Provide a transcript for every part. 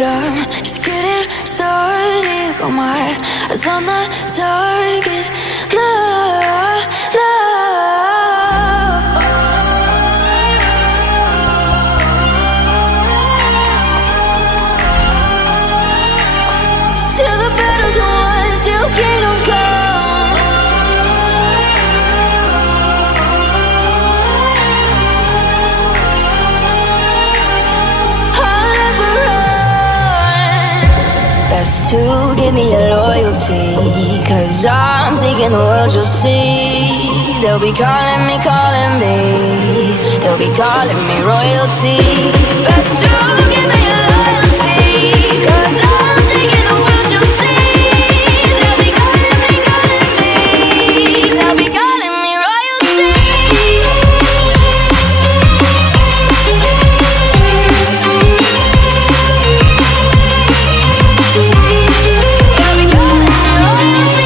but I'm just getting started. Got my eyes on the target. No, no. Till the battle's won, till kingdom come. I'll never run. Best to give me your loyalty, 'cause I'm taking the world, you'll see. They'll be calling me, they'll be calling me royalty. Best to give me your loyalty, 'cause I'm taking the world, you'll see. They'll be calling me, they'll be calling me royalty. They'll be calling me royalty.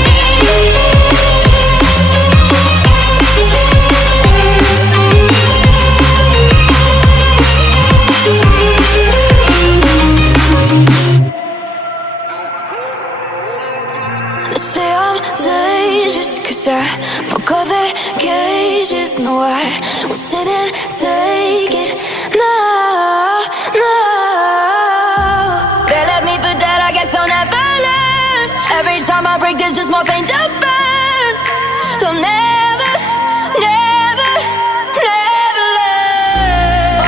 They say I'm dangerous 'cause I broke all their cages. No, I won't sit and take it. No, no. They left me for dead, I guess I'll never learn. Every time I break, there's just more pain to burn. They'll never, never, never learn.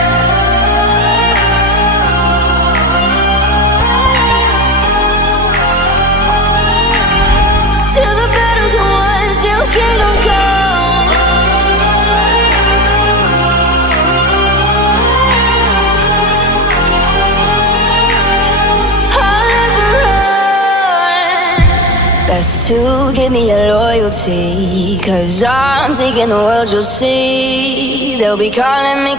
Till the battle's won, till kingdom come. I'll never run. Best to give me your loyalty, 'cause I'm taking the world, you'll see. They'll be calling me,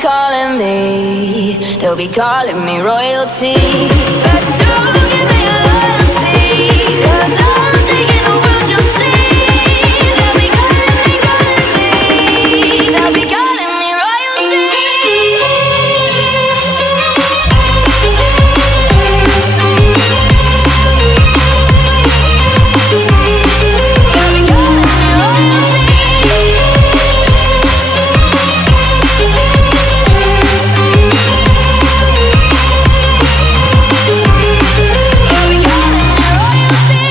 they'll be calling me royalty. Best to give me your loyalty, 'cause I'm taking the world, you'll see. They'll be calling me, they'll be calling me royalty. They'll be calling me royalty. They'll be calling me royalty.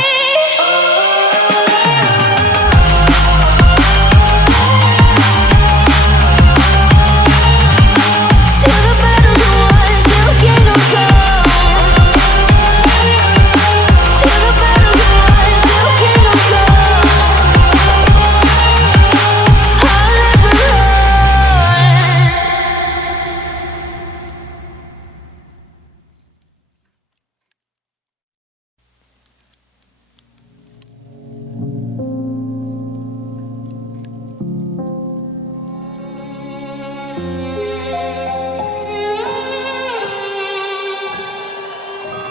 Till the battle's won, till kingdom come. Till the battle's won, till kingdom come. I'll never run.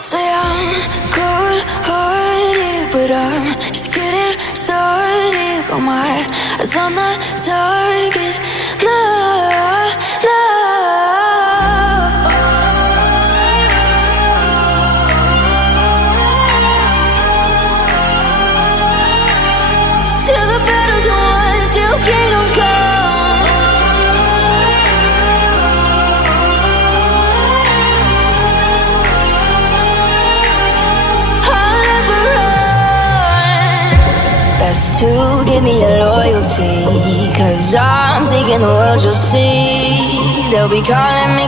Say I'm good-hearted, but I'm just getting started. Got my eyes on the target. No, no. Till the battle's won, till kingdom come. I'll never run. Best to give me your loyalty, 'cause I'm taking the world, you'll see. They'll be calling me,